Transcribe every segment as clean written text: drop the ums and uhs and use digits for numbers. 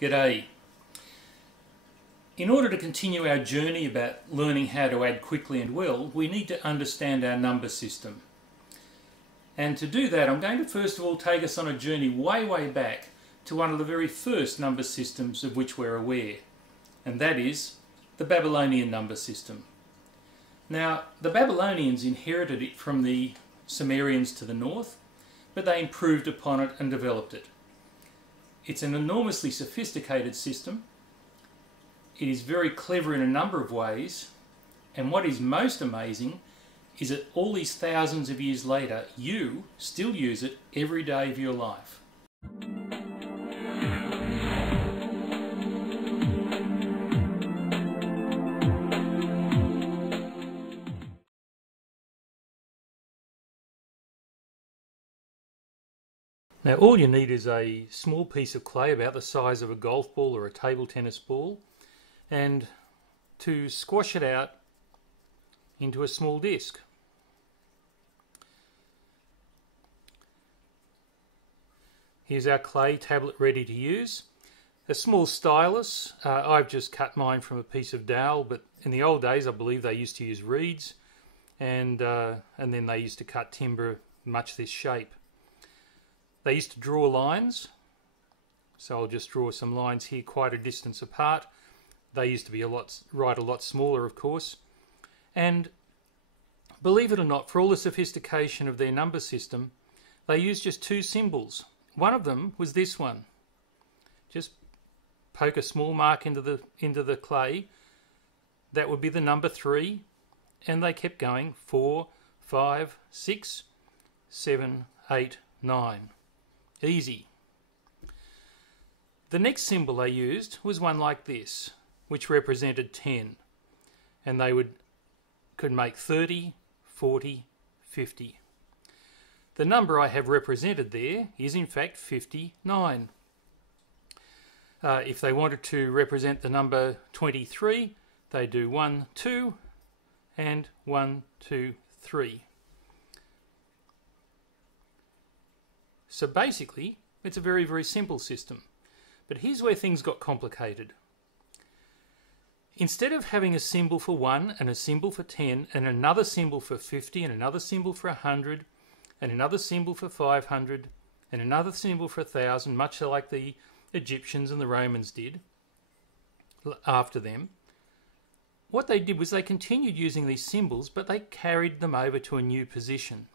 G'day. In order to continue our journey about learning how to add quickly and well, we need to understand our number system. And to do that, I'm going to first of all take us on a journey way back to one of the very first number systems of which we're aware, and that is the Babylonian number system. Now, the Babylonians inherited it from the Sumerians to the north, but they improved upon it and developed it. It's an enormously sophisticated system. It is very clever in a number of ways, and what is most amazing is that all these thousands of years later, you still use it every day of your life. Now all you need is a small piece of clay about the size of a golf ball or a table tennis ball, and to squash it out into a small disc. Here's our clay tablet ready to use. A small stylus. I've just cut mine from a piece of dowel, but in the old days I believe they used to use reeds, and then they used to cut timber much this shape. They used to draw lines, so I'll just draw some lines here quite a distance apart. They used to be write a lot smaller, of course. And believe it or not, for all the sophistication of their number system, they used just two symbols. One of them was this one. Just poke a small mark into the clay. That would be the number 3, and they kept going. 4, 5, 6, 7, 8, 9. Easy. The next symbol they used was one like this, which represented 10, and they could make 30, 40, 50. The number I have represented there is in fact 59. If they wanted to represent the number 23, they do 1, 2, and 1, 2, 3. So basically, it's a very simple system. But here's where things got complicated. Instead of having a symbol for 1 and a symbol for 10 and another symbol for 50 and another symbol for 100 and another symbol for 500 and another symbol for 1,000, much like the Egyptians and the Romans did after them, what they did was they continued using these symbols, but they carried them over to a new position.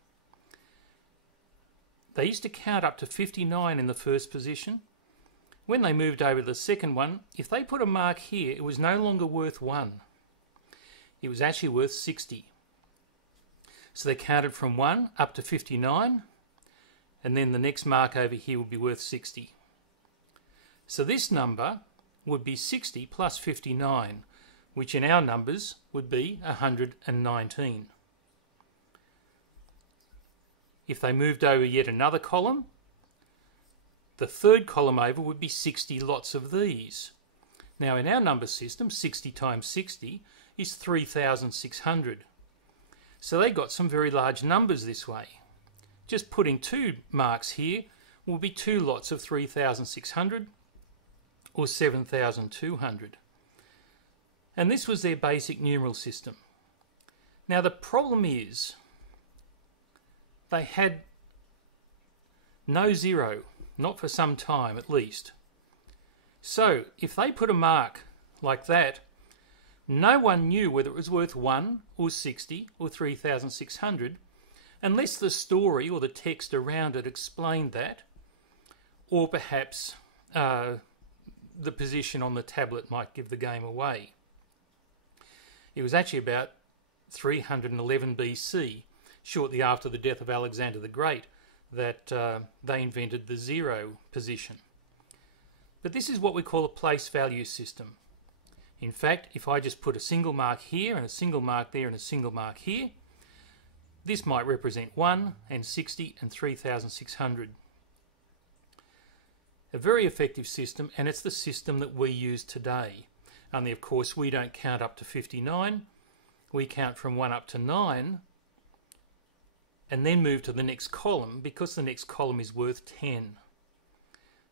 They used to count up to 59 in the first position. When they moved over to the second one, if they put a mark here, it was no longer worth 1. It was actually worth 60. So they counted from 1 up to 59, and then the next mark over here would be worth 60. So this number would be 60 plus 59, which in our numbers would be 119. If they moved over yet another column, the third column over would be 60 lots of these. Now in our number system, 60 times 60 is 3,600. So they got some very large numbers this way. Just putting 2 marks here will be 2 lots of 3,600 or 7,200. And this was their basic numeral system. Now the problem is they had no zero, not for some time at least. So if they put a mark like that, no one knew whether it was worth 1 or 60 or 3,600 unless the story or the text around it explained that, or perhaps the position on the tablet might give the game away. It was actually about 311 BC, shortly after the death of Alexander the Great, that they invented the zero position. But this is what we call a place value system. In fact, if I just put a single mark here and a single mark there and a single mark here, this might represent 1 and 60 and 3,600. A very effective system, and it's the system that we use today. Only of course we don't count up to 59, we count from 1 up to 9, and then move to the next column because the next column is worth 10.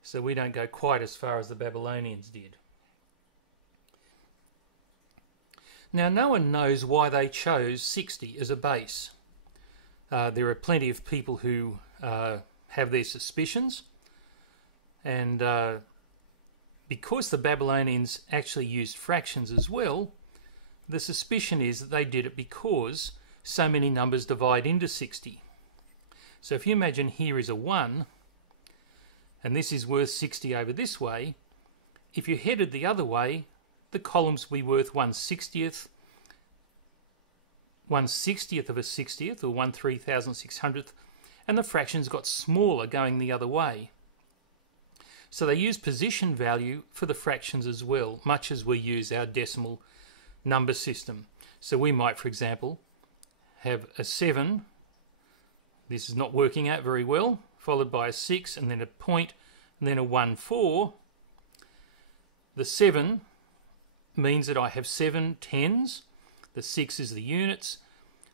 So we don't go quite as far as the Babylonians did. Now, no one knows why they chose 60 as a base. There are plenty of people who have their suspicions, and because the Babylonians actually used fractions as well, the suspicion is that they did it because so many numbers divide into 60. So if you imagine here is a 1, and this is worth 60 over this way, if you headed the other way, the columns will be worth 1/60th, 1/60th of a 60th, or 1/3600th, and the fractions got smaller going the other way. So they use position value for the fractions as well, much as we use our decimal number system. So we might, for example, have a 7, this is not working out very well, followed by a 6, and then a point, and then a 1/4. The 7 means that I have 7 tens, the 6 is the units.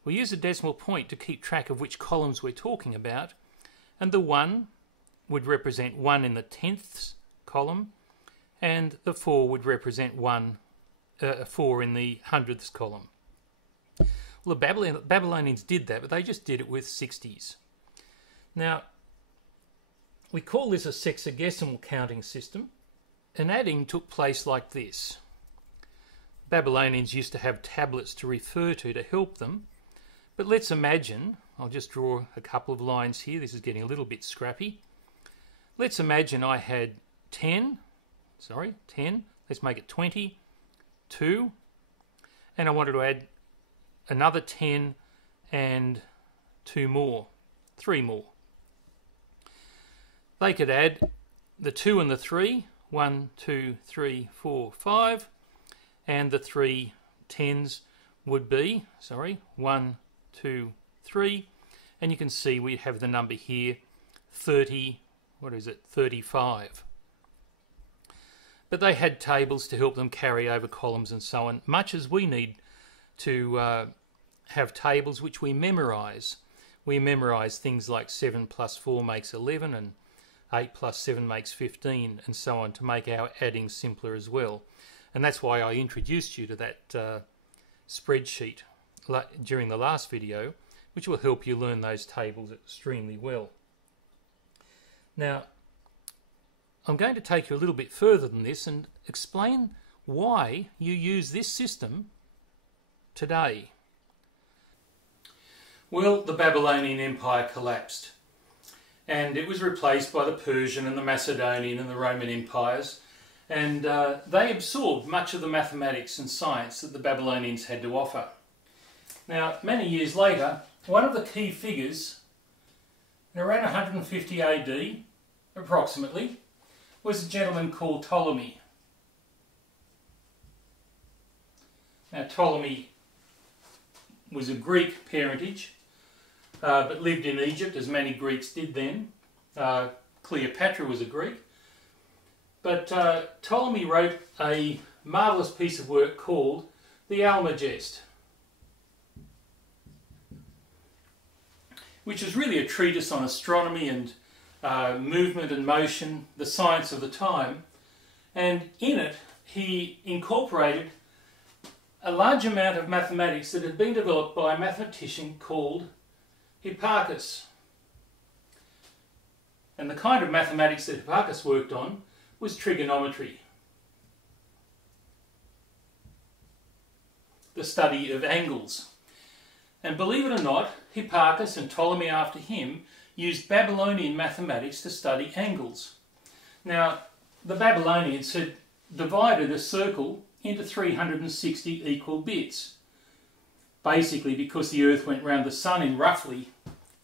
We use a decimal point to keep track of which columns we're talking about, and the 1 would represent 1 in the tenths column, and the 4 would represent 4 in the hundredths column. Well, the Babylonians did that, but they just did it with 60s. Now, we call this a sexagesimal counting system, and adding took place like this. Babylonians used to have tablets to refer to help them, but let's imagine, I'll just draw a couple of lines here, this is getting a little bit scrappy. Let's imagine I had 10, let's make it 20, 2, and I wanted to add another 10 and 2 more, 3 more. They could add the 2 and the 3, 1, 2, 3, 4, 5, and the 3 tens would be, 1, 2, 3, and you can see we have the number here, 35. But they had tables to help them carry over columns and so on, much as we need to have tables which we memorise. We memorise things like 7 plus 4 makes 11, and 8 plus 7 makes 15, and so on, to make our adding simpler as well. And that's why I introduced you to that spreadsheet during the last video, which will help you learn those tables extremely well. Now, I'm going to take you a little bit further than this and explain why you use this system today. Well, the Babylonian Empire collapsed, and it was replaced by the Persian and the Macedonian and the Roman empires, and they absorbed much of the mathematics and science that the Babylonians had to offer. Now, many years later, one of the key figures, in around 150 AD, approximately, was a gentleman called Ptolemy. Now, Ptolemy was of Greek parentage, but lived in Egypt, as many Greeks did then. Cleopatra was a Greek. But Ptolemy wrote a marvellous piece of work called the Almagest, which is really a treatise on astronomy and movement and motion, the science of the time. And in it, he incorporated a large amount of mathematics that had been developed by a mathematician called Hipparchus. And the kind of mathematics that Hipparchus worked on was trigonometry, the study of angles. And believe it or not, Hipparchus and Ptolemy after him used Babylonian mathematics to study angles. Now, the Babylonians had divided a circle into 360 equal bits, basically because the Earth went round the Sun in roughly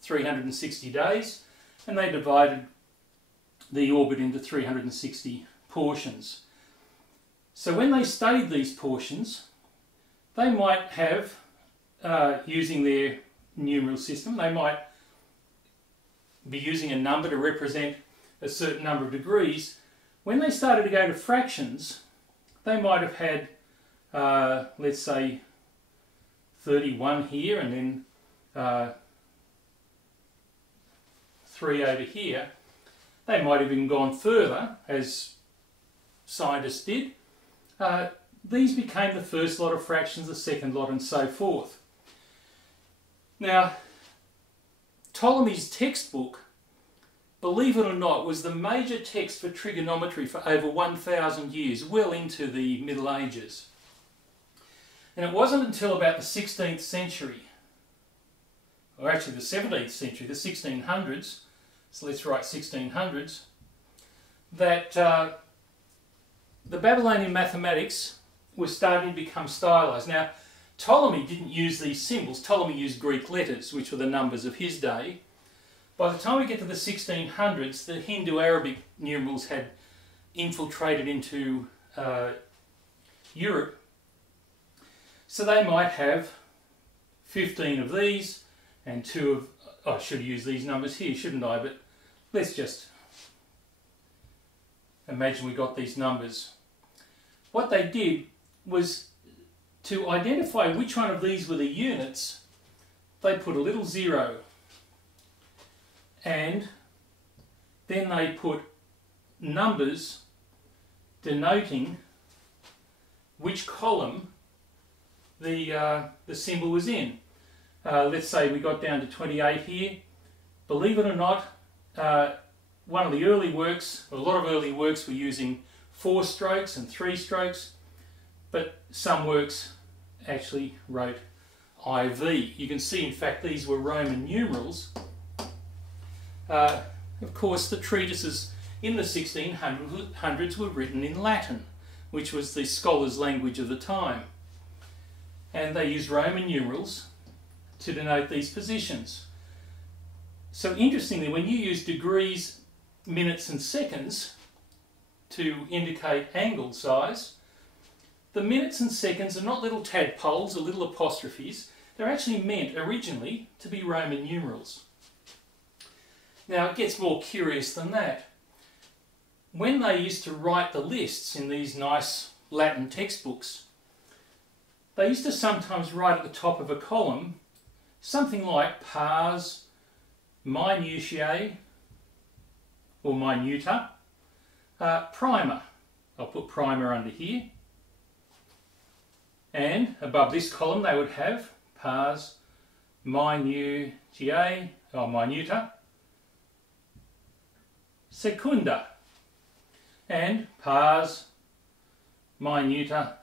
360 days, and they divided the orbit into 360 portions. So when they studied these portions, they might have, using their numeral system, they might be using a number to represent a certain number of degrees. When they started to go to fractions, they might have had, let's say, 31 here, and then 3 over here. They might have even gone further, as scientists did. These became the first lot of fractions, the second lot, and so forth. Now, Ptolemy's textbook, believe it or not, was the major text for trigonometry for over 1,000 years, well into the Middle Ages. And it wasn't until about the 16th century, or actually the 17th century, the 1600s, so let's write 1600s, that the Babylonian mathematics was starting to become stylized. Now, Ptolemy didn't use these symbols. Ptolemy used Greek letters, which were the numbers of his day. By the time we get to the 1600s, the Hindu-Arabic numerals had infiltrated into Europe. So they might have 15 of these and 2 of... I should use these numbers here, shouldn't I? But let's just imagine we got these numbers. What they did was to identify which one of these were the units, they put a little 0. And then they put numbers denoting which column the symbol was in. Let's say we got down to 28 here. Believe it or not, one of the early works, or a lot of early works, were using 4 strokes and 3 strokes, but some works actually wrote IV. You can see, in fact, these were Roman numerals. Of course, the treatises in the 1600s were written in Latin, which was the scholars' language of the time. And they used Roman numerals to denote these positions. So interestingly, when you use degrees, minutes and seconds to indicate angle size, the minutes and seconds are not little tadpoles or little apostrophes. They're actually meant originally to be Roman numerals. Now it gets more curious than that. When they used to write the lists in these nice Latin textbooks, they used to sometimes write at the top of a column something like pars minutiae or minuta primer. I'll put primer under here. And above this column they would have pars minutiae or minuta secunda and pars minuta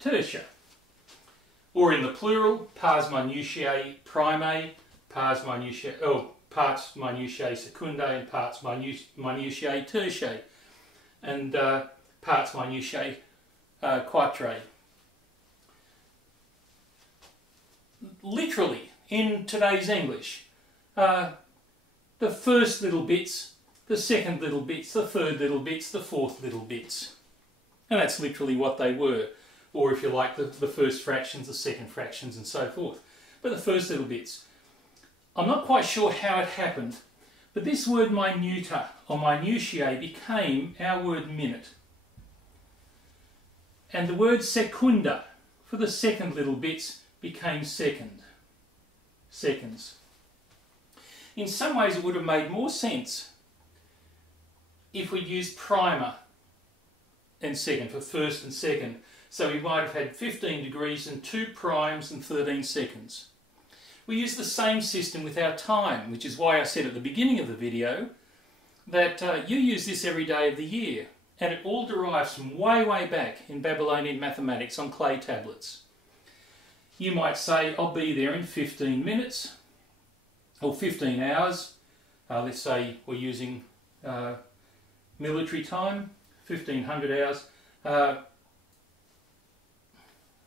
tertia. Or in the plural, pars minutiae primae, pars minutiae, parts minutiae secundae, and parts minutiae tertiae, and parts minutiae quatrae. Literally, in today's English, the first little bits, the second little bits, the third little bits, the fourth little bits. And that's literally what they were. Or if you like, the first fractions, the second fractions, and so forth. But the first little bits. I'm not quite sure how it happened, but this word minuta or minutiae became our word minute. And the word secunda for the second little bits became seconds. In some ways it would have made more sense if we'd used primer and second for first and second. So we might have had 15 degrees and 2 primes and 13 seconds. We use the same system with our time, which is why I said at the beginning of the video that you use this every day of the year, and it all derives from way, way back in Babylonian mathematics on clay tablets. You might say, I'll be there in 15 minutes, or 15 hours. Let's say we're using military time, 1500 hours.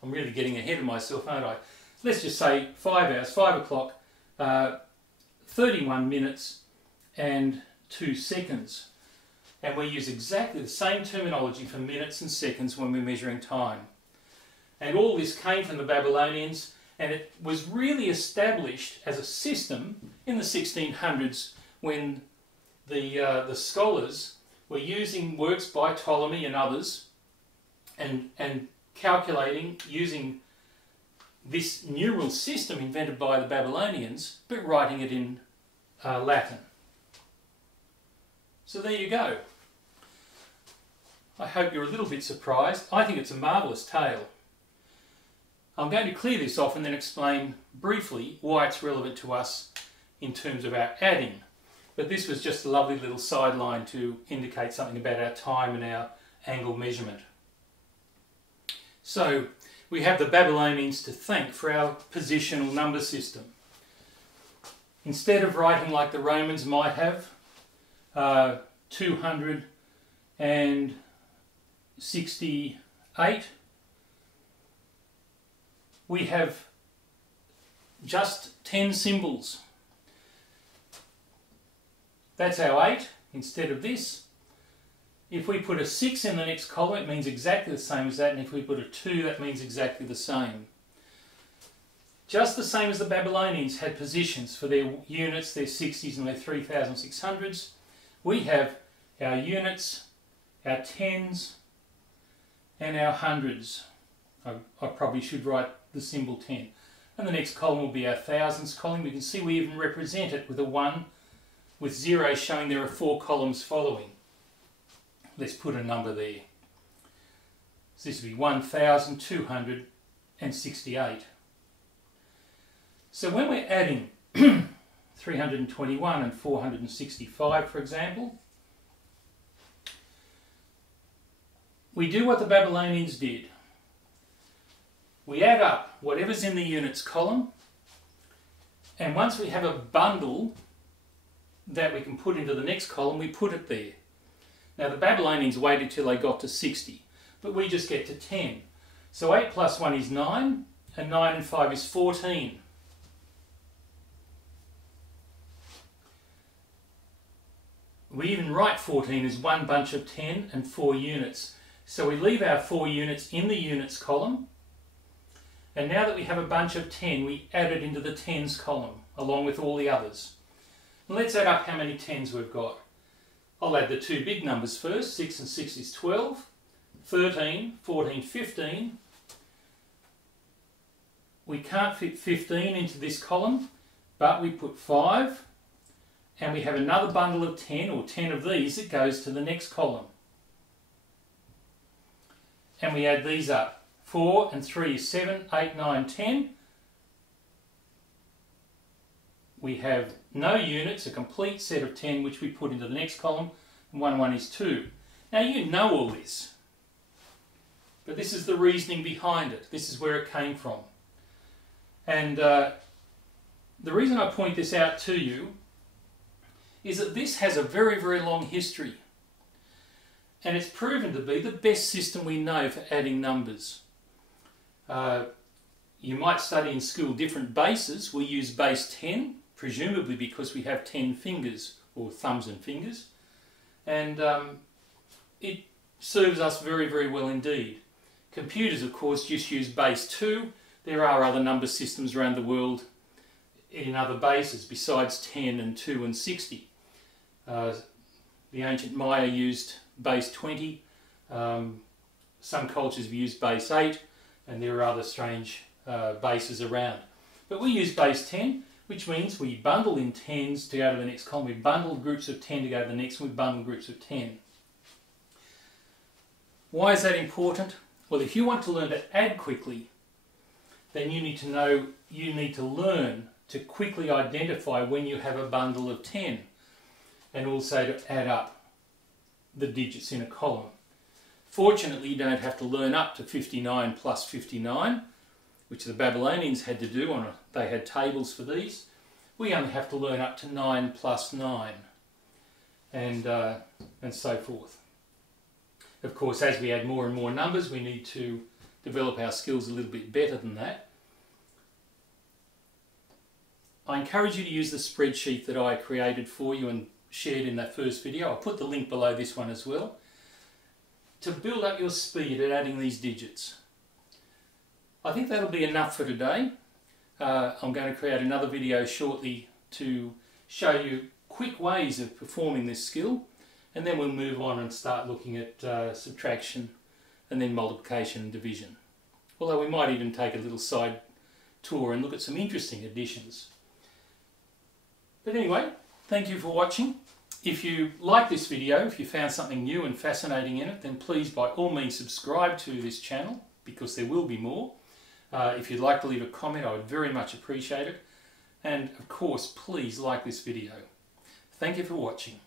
I'm really getting ahead of myself, aren't I? Let's just say 5 hours, 5 o'clock, 31 minutes and 2 seconds. And we use exactly the same terminology for minutes and seconds when we're measuring time. And all this came from the Babylonians, and it was really established as a system in the 1600s when the scholars were using works by Ptolemy and others and calculating using this numeral system invented by the Babylonians, but writing it in Latin. So there you go. I hope you're a little bit surprised. I think it's a marvellous tale. I'm going to clear this off and then explain briefly why it's relevant to us in terms of our adding. But this was just a lovely little sideline to indicate something about our time and our angle measurement. So we have the Babylonians to thank for our positional number system. Instead of writing like the Romans might have, 268, we have just 10 symbols. That's our 8 instead of this. If we put a 6 in the next column, it means exactly the same as that, and if we put a 2, that means exactly the same. Just the same as the Babylonians had positions for their units, their 60s and their 3600s, we have our units, our tens, and our hundreds. I probably should write the symbol 10. And the next column will be our thousands column. We can see we even represent it with a 1 with 0 showing there are 4 columns following. Let's put a number there. So this will be 1268. So when we're adding 321 and 465, for example, we do what the Babylonians did. We add up whatever's in the units column, and once we have a bundle that we can put into the next column, we put it there. Now the Babylonians waited till they got to 60, but we just get to 10. So 8 plus 1 is 9, and 9 and 5 is 14. We even write 14 as one bunch of 10 and 4 units. So we leave our 4 units in the units column, and now that we have a bunch of 10, we add it into the tens column, along with all the others. And let's add up how many tens we've got. I'll add the 2 big numbers first. 6 and 6 is 12, 13, 14, 15. We can't fit 15 into this column, but we put 5, and we have another bundle of 10, or 10 of these, that goes to the next column. And we add these up. 4 and 3 is 7, 8, 9, 10. We have no units, a complete set of 10, which we put into the next column, and 1, 1 is 2. Now you know all this, but this is the reasoning behind it. This is where it came from. And the reason I point this out to you is that this has a very, very long history, and it's proven to be the best system we know for adding numbers. You might study in school different bases. We use base 10, presumably because we have 10 fingers, or thumbs and fingers, and it serves us very, very well indeed. Computers, of course, just use base 2. There are other number systems around the world in other bases besides 10 and 2 and 60. The ancient Maya used base 20. Some cultures have used base 8, and there are other strange bases around. But we use base 10, which means we bundle in tens to go to the next column. We bundle groups of 10 to go to the next one. We bundle groups of 10. Why is that important? Well, if you want to learn to add quickly, then you need to learn to quickly identify when you have a bundle of 10, and also to add up the digits in a column. Fortunately, you don't have to learn up to 59 plus 59, which the Babylonians had to do. They had tables for these. We only have to learn up to 9 plus 9, and so forth. Of course, as we add more and more numbers, we need to develop our skills a little bit better than that. I encourage you to use the spreadsheet that I created for you and shared in that first video. I'll put the link below this one as well, to build up your speed at adding these digits. I think that'll be enough for today. I'm going to create another video shortly to show you quick ways of performing this skill, and then we'll move on and start looking at subtraction and then multiplication and division. Although we might even take a little side tour and look at some interesting additions. But anyway, Thank you for watching. If you like this video, if you found something new and fascinating in it, then please by all means subscribe to this channel, because there will be more. If you'd like to leave a comment, I would very much appreciate it. And of course, please like this video. Thank you for watching.